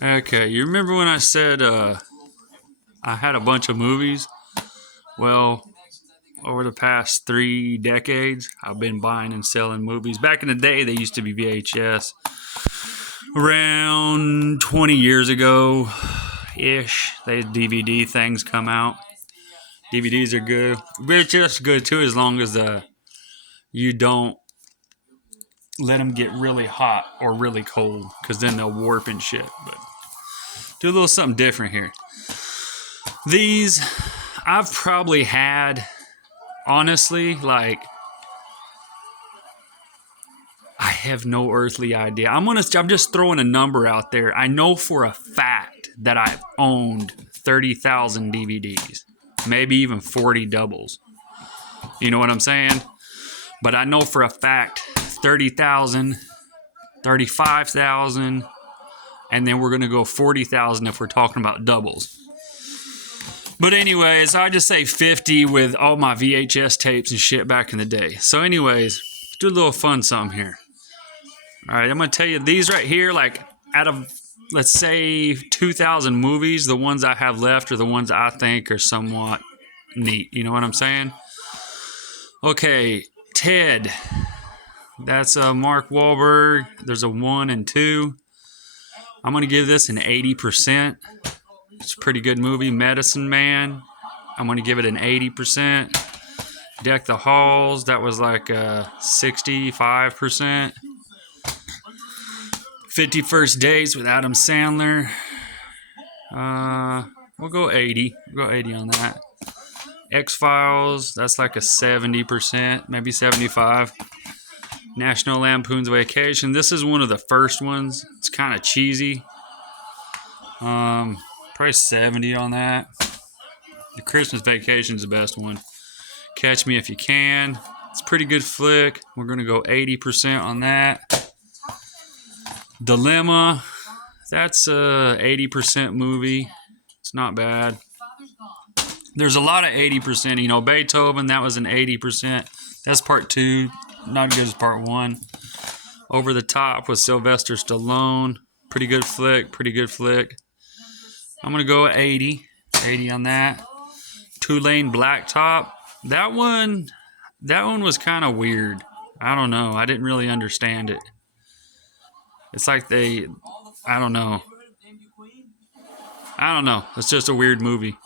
Okay, you remember when I said I had a bunch of movies? Well, over the past 3 decades, I've been buying and selling movies. Back in the day, they used to be VHS. Around 20 years ago ish, they DVD things come out. DVDs are good. VHS good too, as long as you don't let them get really hot or really cold, because then they'll warp and shit. But do a little something different here. These I've probably had, honestly, like, I have no earthly idea. I'm just throwing a number out there. I know for a fact that I've owned 30,000 DVDs, maybe even 40 doubles. You know what I'm saying? But I know for a fact 30,000, 35,000, and then we're going to go 40,000 if we're talking about doubles. But anyways, I just say 50 with all my VHS tapes and shit back in the day. So anyways, do a little fun something here. All right, I'm going to tell you these right here, like out of, let's say, 2,000 movies, the ones I have left are the ones I think are somewhat neat. You know what I'm saying? Okay, Ted. That's Mark Wahlberg. There's a 1 and 2. I'm going to give this an 80%. It's a pretty good movie. Medicine Man. I'm going to give it an 80%. Deck the Halls. That was like 65%. 50 First Dates with Adam Sandler. We'll go 80. We'll go 80 on that. X-Files. That's like a 70%, maybe 75. National Lampoon's Vacation. This is one of the first ones. It's kind of cheesy. Probably 70 on that. The Christmas Vacation's the best one. Catch Me If You Can. It's a pretty good flick. We're going to go 80% on that. Dilemma. That's a 80% movie. It's not bad. There's a lot of 80%. You know, Beethoven, that was an 80%. That's part 2. Not as good as part 1. Over the Top with Sylvester Stallone. Pretty good flick. Pretty good flick. I'm going to go 80. 80 on that. Two-Lane Blacktop. That one was kind of weird. I don't know. I didn't really understand it. It's like I don't know. It's just a weird movie.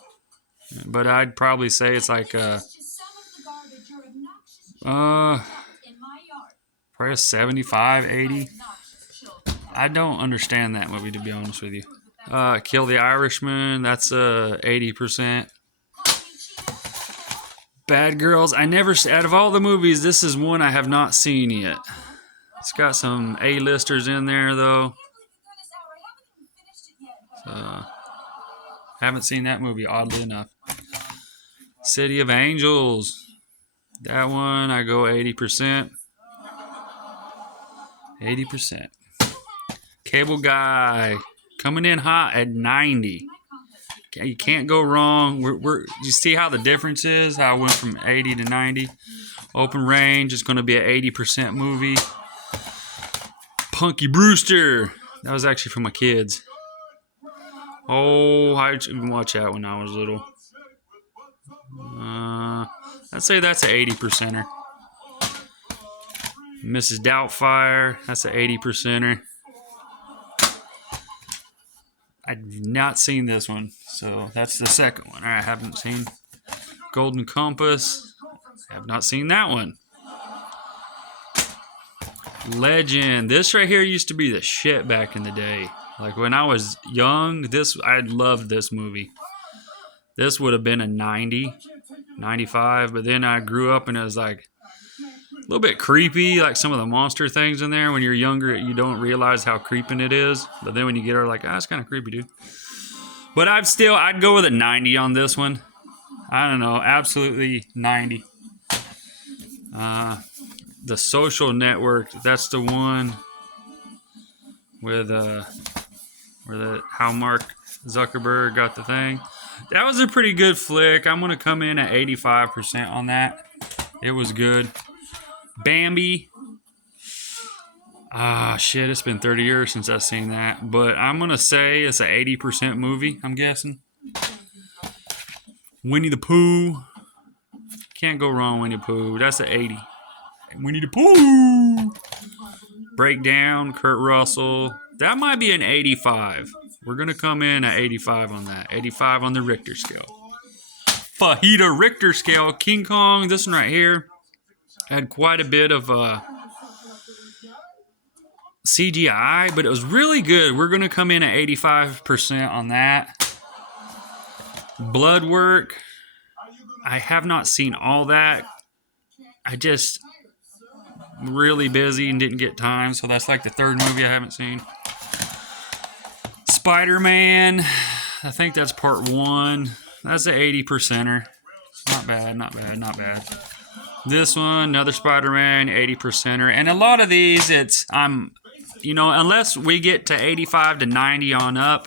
But I'd probably say it's like probably a 75, 80. I don't understand that movie, to be honest with you. Kill the Irishman. That's 80%. Bad Girls. Out of all the movies, this is one I have not seen yet. It's got some A-listers in there, though. So, haven't seen that movie, oddly enough. City of Angels. That one, I go 80%. 80%. Cable Guy. Coming in hot at 90. You can't go wrong. You see how the difference is? How I went from 80 to 90. Open Range is going to be an 80% movie. Punky Brewster. That was actually for my kids. Oh, I didn't watch that when I was little. I'd say that's an 80%er. Mrs. Doubtfire. That's an 80%er. I've not seen this one, so that's the second one I haven't seen. Golden Compass. I have not seen that one. Legend. This right here used to be the shit back in the day. Like when I was young, I loved this movie. This would have been a 90, 95, but then I grew up and it was like a little bit creepy, like some of the monster things in there. When you're younger, you don't realize how creeping it is. But then when you get her, like, it's kind of creepy, dude. But I'd go with a 90 on this one. I don't know, absolutely 90. The Social Network, that's the one with how Mark Zuckerberg got the thing. That was a pretty good flick. I'm going to come in at 85% on that. It was good. Bambi. Ah, shit, it's been 30 years since I've seen that. But I'm going to say it's an 80% movie, I'm guessing. Winnie the Pooh. Can't go wrong, Winnie the Pooh. That's an 80. Winnie the Pooh. Breakdown, Kurt Russell. That might be an 85. We're going to come in at 85 on that. 85 on the Richter scale. Fajita Richter scale. King Kong, this one right here, had quite a bit of CGI, but it was really good. We're going to come in at 85% on that. Blood Work. I have not seen all that. I just really busy and didn't get time, so that's like the third movie I haven't seen. Spider-Man. I think that's part 1. That's an 80%er. Not bad, not bad, not bad. This one, another Spider-Man, 80%er. And a lot of these, unless we get to 85 to 90 on up,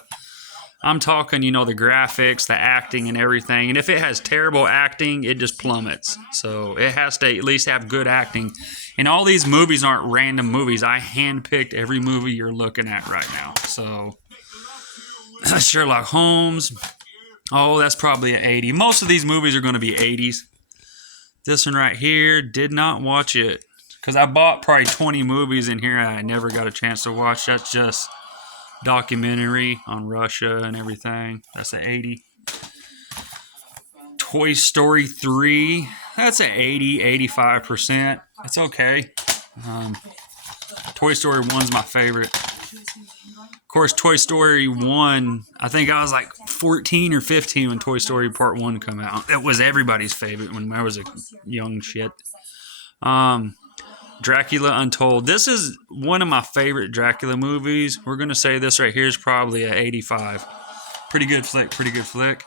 I'm talking, the graphics, the acting, and everything. And if it has terrible acting, it just plummets. So it has to at least have good acting. And all these movies aren't random movies. I handpicked every movie you're looking at right now. So Sherlock Holmes. Oh, that's probably an 80. Most of these movies are going to be 80s. This one right here, did not watch it. Because I bought probably 20 movies in here I never got a chance to watch. That's just documentary on Russia and everything. That's an 80. Toy Story 3. That's an 80, 85%. It's okay. Toy Story 1's my favorite. Of course, Toy Story 1, I think I was like 14 or 15 when Toy Story Part 1 come out. It was everybody's favorite when I was a young shit. Dracula Untold. This is one of my favorite Dracula movies. We're going to say this right here is probably an 85. Pretty good flick, pretty good flick.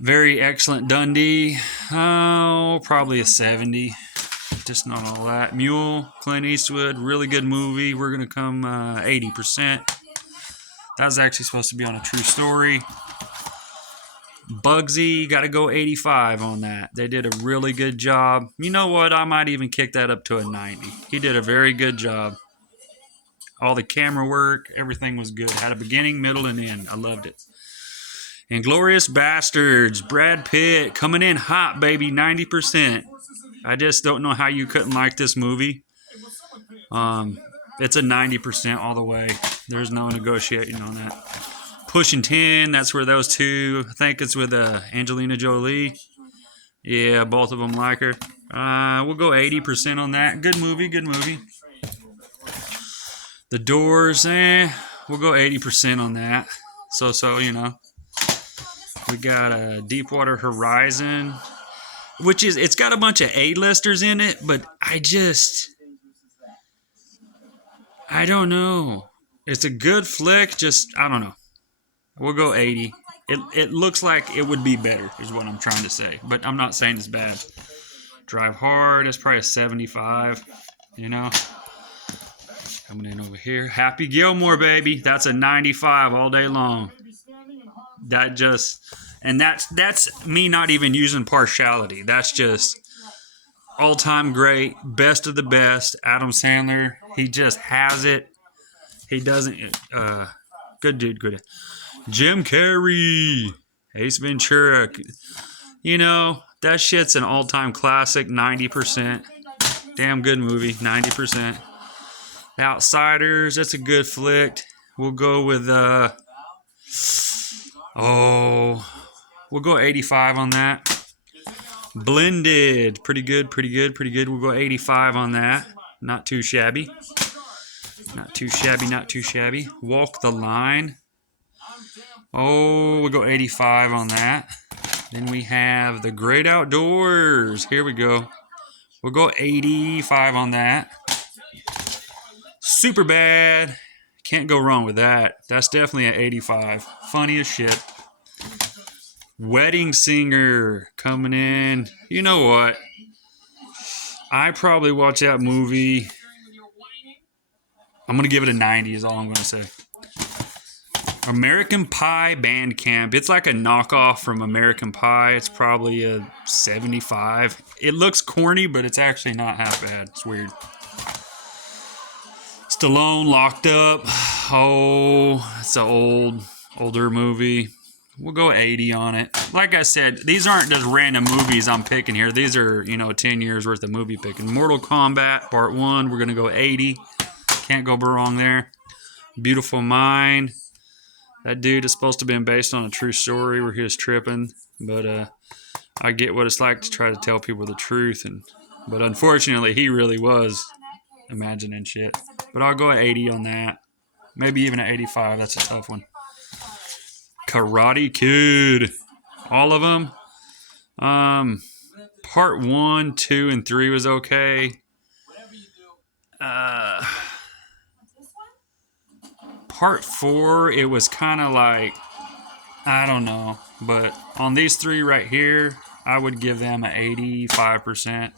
Very Excellent Dundee. Oh, probably a 70. Just not all that. Mule, Clint Eastwood, really good movie. We're going to come 80%. That was actually supposed to be on a true story. Bugsy, got to go 85 on that. They did a really good job. You know what? I might even kick that up to a 90. He did a very good job. All the camera work, everything was good. Had a beginning, middle, and end. I loved it. Inglourious Bastards, Brad Pitt, coming in hot, baby, 90%. I just don't know how you couldn't like this movie. It's a 90% all the way. There's no negotiating on that. Pushing 10, that's where those two, I think it's with Angelina Jolie. Yeah, both of them like her. We'll go 80% on that. Good movie, good movie. The Doors, we'll go 80% on that. So, We got Deepwater Horizon, which it's got a bunch of A-listers in it, but I don't know. It's a good flick, I don't know. We'll go 80. It looks like it would be better, is what I'm trying to say. But I'm not saying it's bad. Drive Hard is probably a 75, Coming in over here. Happy Gilmore, baby. That's a 95 all day long. That's me not even using partiality. That's just all-time great, best of the best. Adam Sandler, he just has it. He doesn't, good dude, good. Jim Carrey, Ace Ventura. That shit's an all-time classic, 90%. Damn good movie, 90%. The Outsiders, that's a good flick. We'll go with, we'll go 85 on that. Blended, pretty good, pretty good, pretty good. We'll go 85 on that. Not too shabby. Not too shabby, not too shabby. Walk the Line. Oh, we'll go 85 on that. Then we have The Great Outdoors. Here we go. We'll go 85 on that. Superbad. Can't go wrong with that. That's definitely an 85. Funny as shit. Wedding Singer coming in. You know what? I probably watch that movie. I'm going to give it a 90 is all I'm going to say. American Pie Band Camp. It's like a knockoff from American Pie. It's probably a 75. It looks corny, but it's actually not half bad. It's weird. Stallone locked up. Oh, it's an older movie. We'll go 80 on it. Like I said, these aren't just random movies I'm picking here. These are, 10 years worth of movie picking. Mortal Kombat Part 1, we're going to go 80. Can't go wrong there. Beautiful Mind. That dude is supposed to have been based on a true story where he was tripping. But I get what it's like to try to tell people the truth. But unfortunately, he really was imagining shit. But I'll go at 80 on that. Maybe even at 85. That's a tough one. Karate Kid. All of them. Part 1, 2, and 3 was okay. Part 4, it was kind of like, I don't know. But on these three right here, I would give them an 85%.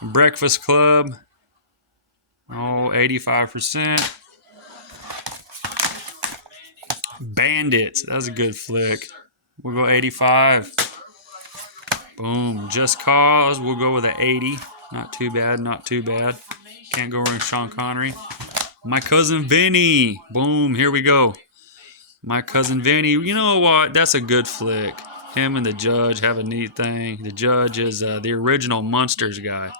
Breakfast Club. 85%. Bandits. That was a good flick. We'll go 85. Boom. Just Cause. We'll go with an 80. Not too bad. Not too bad. Can't go wrong with Sean Connery. My Cousin Vinny. Boom. Here we go. My Cousin Vinny. You know what? That's a good flick. Him and the judge have a neat thing. The judge is the original Munsters guy.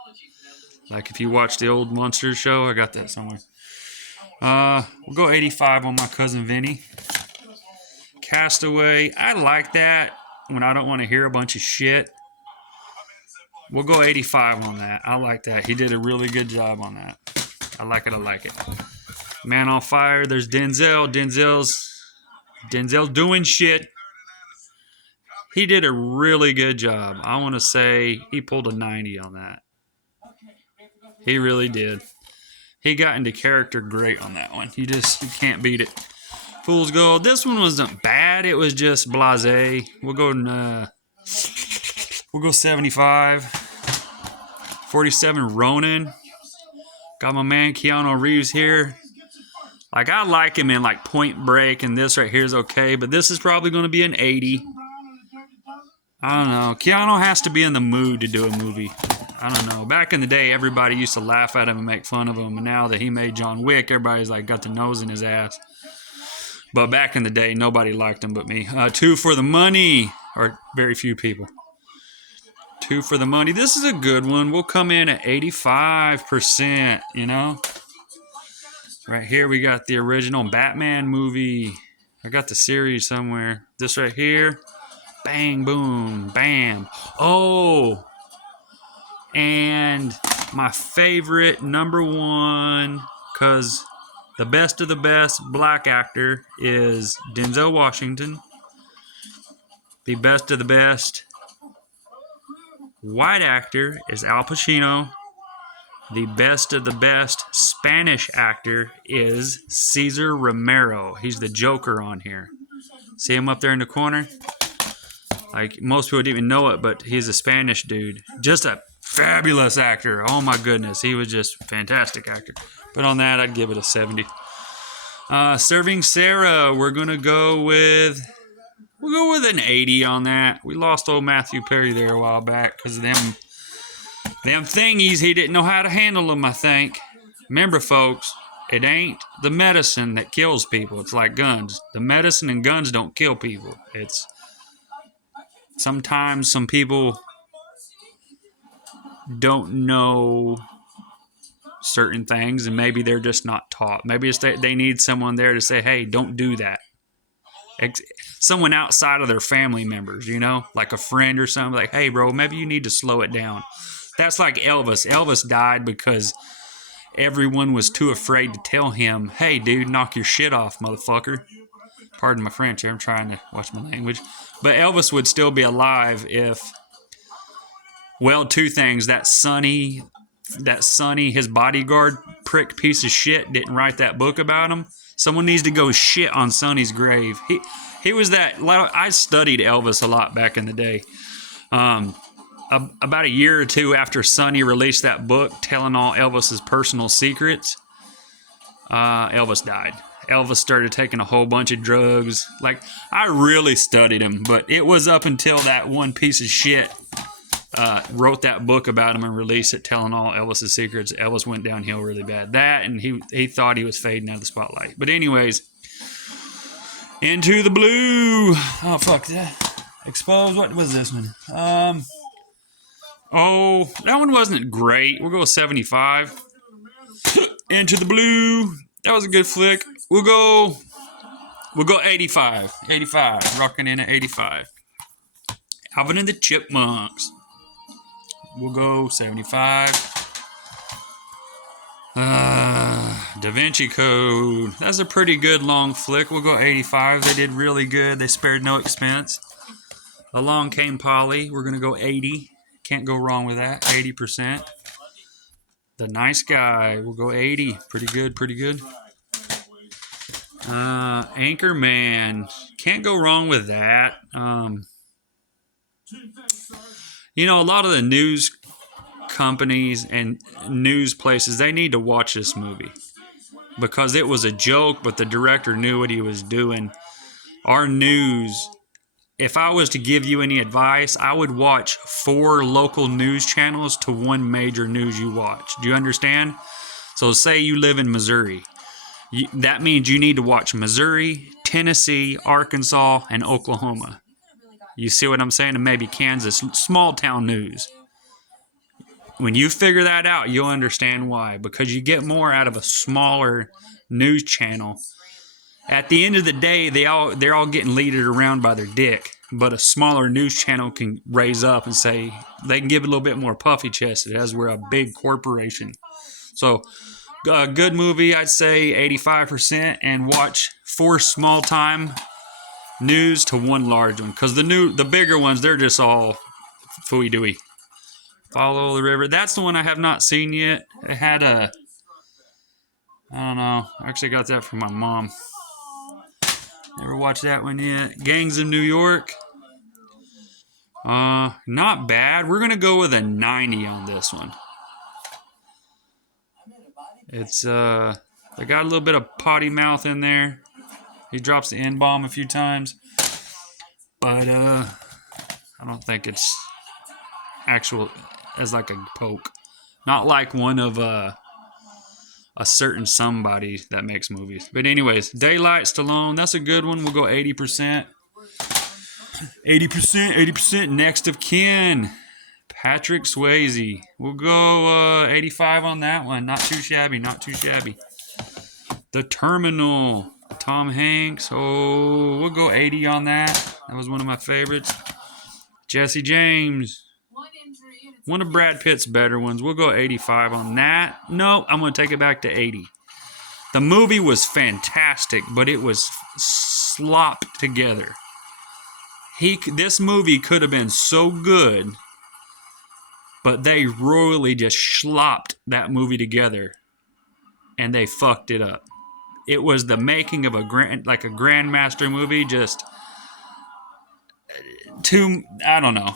Like if you watch the old Munsters show, I got that somewhere. We'll go 85 on My Cousin Vinny. Castaway. I like that when I don't want to hear a bunch of shit. We'll go 85 on that. I like that. He did a really good job on that. I like it. I like it. Man on Fire. There's Denzel. Denzel's doing shit. He did a really good job. I want to say he pulled a 90 on that. He really did. He got into character great on that one. You can't beat it. Fool's Gold. This one wasn't bad. It was just blasé. We'll go 75. 47 Ronin. Got my man Keanu Reeves here. Like I like him in like Point Break, and this right here is okay, but this is probably going to be an 80. I don't know. Keanu has to be in the mood to do a movie. I don't know. Back in the day, everybody used to laugh at him and make fun of him, and now that he made John Wick, everybody's like got the nose in his ass. But back in the day, nobody liked him but me. 2 for the Money, or very few people. 2 for the Money. This is a good one. We'll come in at 85%, Right here, we got the original Batman movie. I got the series somewhere. This right here. Bang, boom, bam. Oh! And my favorite, number one, because the best of the best black actor is Denzel Washington. The best of the best white actor is Al Pacino. The best of the best Spanish actor is Cesar Romero. He's the Joker on here. See him up there in the corner? Like, most people didn't even know it, but he's a Spanish dude. Just a fabulous actor. Oh, my goodness. He was just a fantastic actor. But on that, I'd give it a 70. Serving Sarah, we'll go with an 80 on that. We lost old Matthew Perry there a while back because of them thingies. He didn't know how to handle them, I think. Remember, folks, it ain't the medicine that kills people. It's like guns. The medicine and guns don't kill people. It's sometimes some people don't know certain things, and maybe they're just not taught. Maybe it's they need someone there to say, hey, don't do that. Someone outside of their family members, like a friend or something, like, hey, bro, maybe you need to slow it down. That's like Elvis. Elvis died because everyone was too afraid to tell him, hey, dude, knock your shit off, motherfucker. Pardon my French here. I'm trying to watch my language. But Elvis would still be alive if, well, two things. That Sonny, his bodyguard prick piece of shit, didn't write that book about him. Someone needs to go shit on Sonny's grave. He was that. I studied Elvis a lot back in the day. About a year or two after Sonny released that book telling all Elvis's personal secrets, Elvis died. Elvis started taking a whole bunch of drugs. Like, I really studied him, but it was up until that one piece of shit wrote that book about him and released it, telling all Elvis's secrets. Elvis went downhill really bad. That, and he thought he was fading out of the spotlight. But anyways, Into the Blue. Oh, fuck that. Exposed. What was this one? Oh, that one wasn't great. We'll go with 75. Into the Blue. That was a good flick. We'll go 85. 85. Rocking in at 85. Alvin and the Chipmunks. We'll go 75. Da Vinci Code. That's a pretty good long flick. We'll go 85. They did really good. They spared no expense. Along Came Polly. We're going to go 80. Can't go wrong with that. 80%. The Nice Guy. We'll go 80. Pretty good, pretty good. Anchorman. Can't go wrong with that. You know, a lot of the news companies and news places, they need to watch this movie because it was a joke, but the director knew what he was doing. Our news, if I was to give you any advice, I would watch 4 local news channels to 1 major news you watch. Do you understand? So say you live in Missouri. That means you need to watch Missouri, Tennessee, Arkansas, and Oklahoma. You see what I'm saying? And maybe Kansas, small town news. When you figure that out, you'll understand why. Because you get more out of a smaller news channel. At the end of the day, they're all getting leaded around by their dick. But a smaller news channel can raise up and say, they can give it a little bit more puffy chested as we're a big corporation. So, a good movie, I'd say 85%. And watch 4 small time news to 1 large one. Because the bigger ones, they're just all phooey-dooey. Follow the River. That's the one I have not seen yet. It had I don't know. I actually got that from my mom. Never watched that one yet. Gangs of New York. Not bad. We're going to go with a 90 on this one. It's, they got a little bit of potty mouth in there. He drops the N-bomb a few times. But, I don't think it's actual as like a poke. Not like one of a certain somebody that makes movies. But anyways, Daylight, Stallone, that's a good one. We'll go 80%. 80%. Next of Kin, Patrick Swayze. We'll go 85 on that one. Not too shabby, not too shabby. The Terminal, Tom Hanks. Oh, we'll go 80 on that. That was one of my favorites. Jesse James. One of Brad Pitt's better ones. We'll go 85 on that. No, I'm going to take it back to 80. The movie was fantastic, but it was slopped together. This movie could have been so good, but they royally just slopped that movie together, and they fucked it up. It was the making of a Grandmaster movie, just too, I don't know.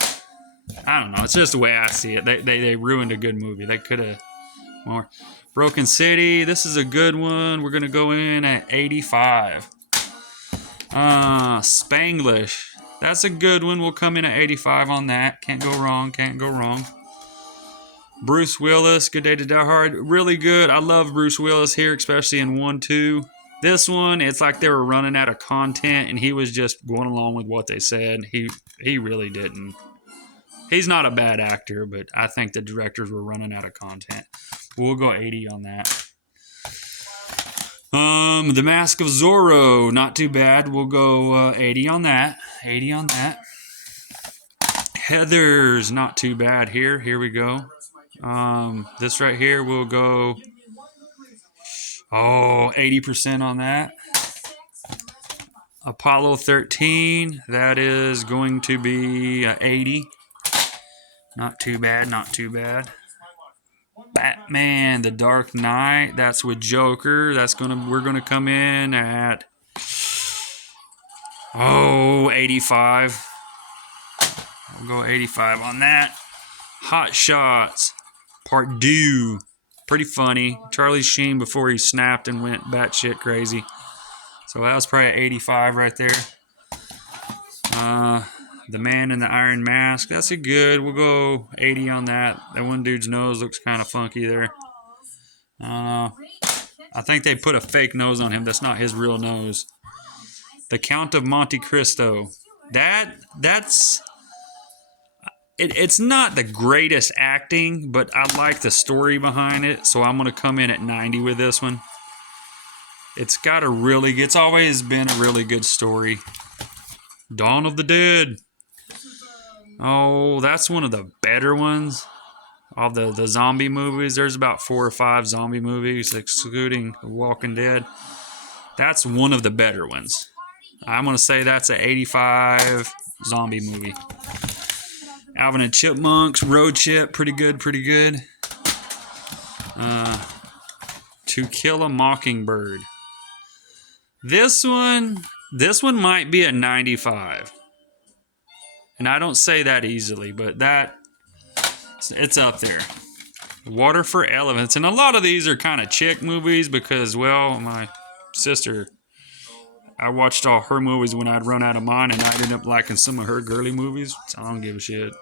It's just the way I see it. They ruined a good movie. They could have more. Broken City. This is a good one. We're going to go in at 85. Spanglish. That's a good one. We'll come in at 85 on that. Can't go wrong. Can't go wrong. Bruce Willis. Good Day to Die Hard. Really good. I love Bruce Willis here, especially in 1, 2. This one, it's like they were running out of content, and he was just going along with what they said. He really didn't. He's not a bad actor, but I think the directors were running out of content. We'll go 80 on that. The Mask of Zorro, not too bad. We'll go 80 on that. 80 on that. Heathers, not too bad here. Here we go. This right here, we'll go 80% on that. Apollo 13, that is going to be 80. Not too bad, not too bad. Batman, The Dark Knight, that's with Joker. We're gonna come in at 85. I'll go 85 on that. Hot Shots, Part 2. Pretty funny. Charlie Sheen before he snapped and went batshit crazy. So that was probably 85 right there. The Man in the Iron Mask. That's a good. We'll go 80 on that. That one dude's nose looks kind of funky there. I think they put a fake nose on him. That's not his real nose. The Count of Monte Cristo. That's it's not the greatest acting, but I like the story behind it, so I'm gonna come in at 90 with this one. It's always been a really good story. Dawn of the Dead. Oh, that's one of the better ones of the zombie movies. There's about 4 or 5 zombie movies, excluding The Walking Dead. That's one of the better ones. I'm gonna say that's an 85 zombie movie. Alvin and Chipmunks, Road Trip, pretty good. To Kill a Mockingbird. This one might be a 95. And I don't say that easily, but it's up there. Water for Elephants. And a lot of these are kind of chick movies because, well, my sister, I watched all her movies when I'd run out of mine, and I ended up liking some of her girly movies. So I don't give a shit.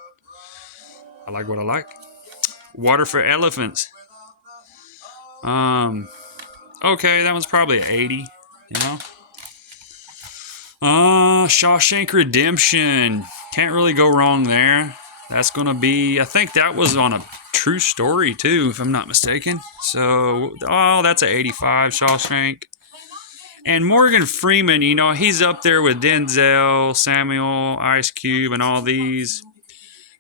I like what I like. Water for Elephants. Okay, that one's probably an 80, you know? Shawshank Redemption. Can't really go wrong there. That's gonna be, I think that was on a true story too, if I'm not mistaken. So, that's an 85, Shawshank. And Morgan Freeman, you know, he's up there with Denzel, Samuel, Ice Cube, and all these.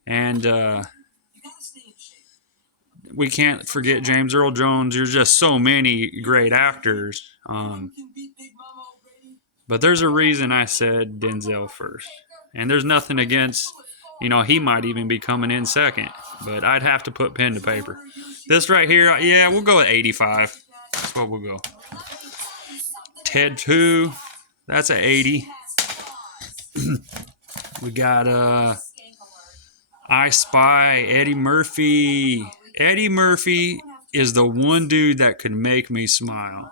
And, we can't forget James Earl Jones. There's just so many great actors. But there's a reason I said Denzel first. And there's nothing against, you know, he might even be coming in second. But I'd have to put pen to paper. This right here, yeah, we'll go with 85. That's what we'll go. Ted 2, that's an 80. We got I Spy, Eddie Murphy. Eddie Murphy is the one dude that could make me smile.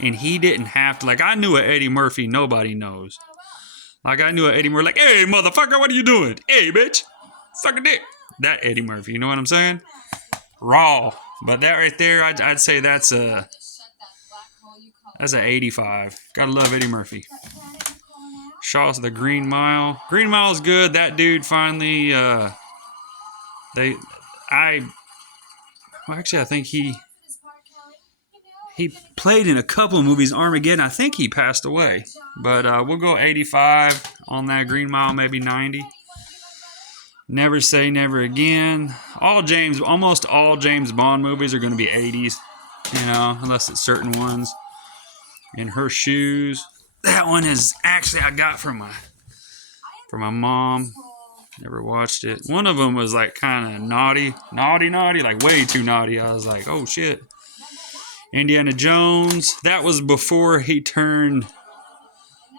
And he didn't have to. Like, I knew an Eddie Murphy nobody knows. Like, I knew an Eddie Murphy, like, hey, motherfucker, what are you doing? Hey, bitch, suck a dick. That Eddie Murphy, you know what I'm saying? Raw. But that right there, I'd say that's an 85. Gotta love Eddie Murphy. Shaw's The Green Mile. Green Mile's good. That dude finally, I think he played in a couple of movies. Armageddon, I think he passed away. But we'll go 85 on that Green Mile, maybe 90. Never Say Never Again. Almost all James Bond movies are going to be 80s, you know, unless it's certain ones. In Her Shoes. That one is actually I got from my mom. Never watched it. One of them was like kind of naughty, like way too naughty. I was like, oh shit. Indiana Jones. That was before he turned.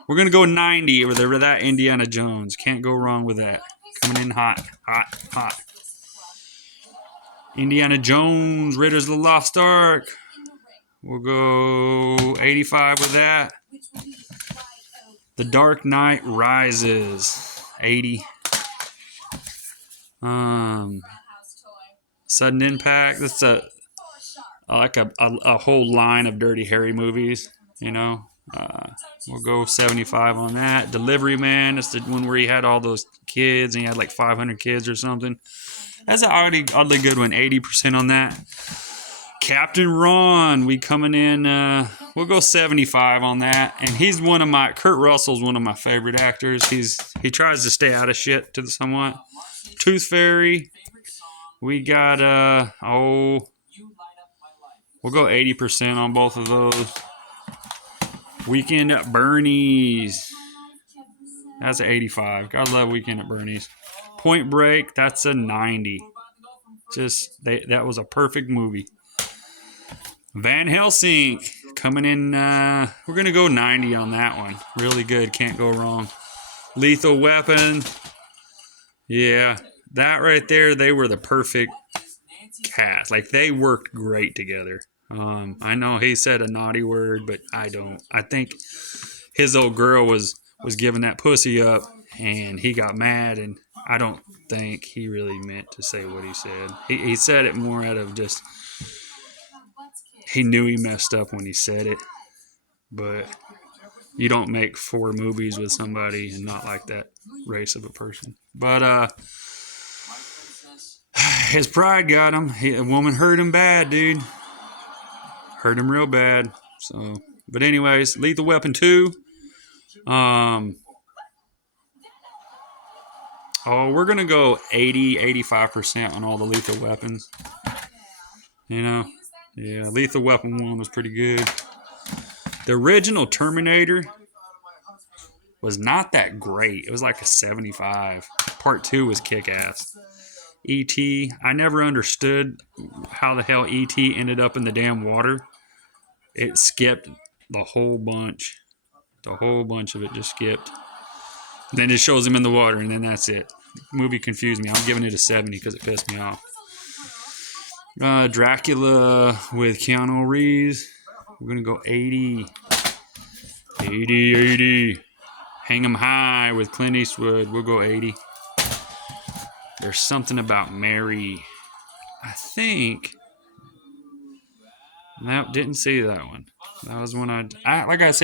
We're gonna go 90 with that Indiana Jones. Can't go wrong with that. Coming in hot. Indiana Jones, Raiders of the Lost Ark. We'll go 85 with that. The Dark Knight Rises, 80. Sudden Impact. That's a whole line of Dirty Harry movies, you know. We'll go 75 on that. Delivery Man. That's the one where he had all those kids and he had like 500 kids or something. That's an oddly good one. 80% on that. Captain Ron, we coming in, we'll go 75 on that. And Kurt Russell's one of my favorite actors. He tries to stay out of shit to somewhat. Tooth Fairy, we got, we'll go 80% on both of those. Weekend at Bernie's, that's an 85. Gotta love Weekend at Bernie's. Point Break, that's a 90. That was a perfect movie. Van Helsing coming in, we're going to go 90 on that one. Really good, can't go wrong. Lethal Weapon, yeah, that right there, they were the perfect cast. Like, they worked great together. I know he said a naughty word, but I don't. I think his old girl was giving that pussy up. and he got mad, and I don't think he really meant to say what he said. He said it more out of just, he knew he messed up when he said it, but you don't make 4 movies with somebody and not like that race of a person. But his pride got him. A woman hurt him bad, dude. Hurt him real bad. So, but anyways, Lethal Weapon 2. We're gonna go 85% on all the Lethal Weapons. You know, yeah, Lethal Weapon 1 was pretty good. The original Terminator was not that great. It was like a 75. Part 2 was kick-ass. E.T., I never understood how the hell E.T. ended up in the damn water. It skipped the whole bunch. The whole bunch of it just skipped. And then it shows him in the water, and then that's it. The movie confused me. I'm giving it a 70 because it pissed me off. Dracula with Keanu Reeves. We're going to go 80. 80. Hang 'em High with Clint Eastwood. We'll go 80. There's Something About Mary. I think. Nope, didn't see that one. That was one like I said.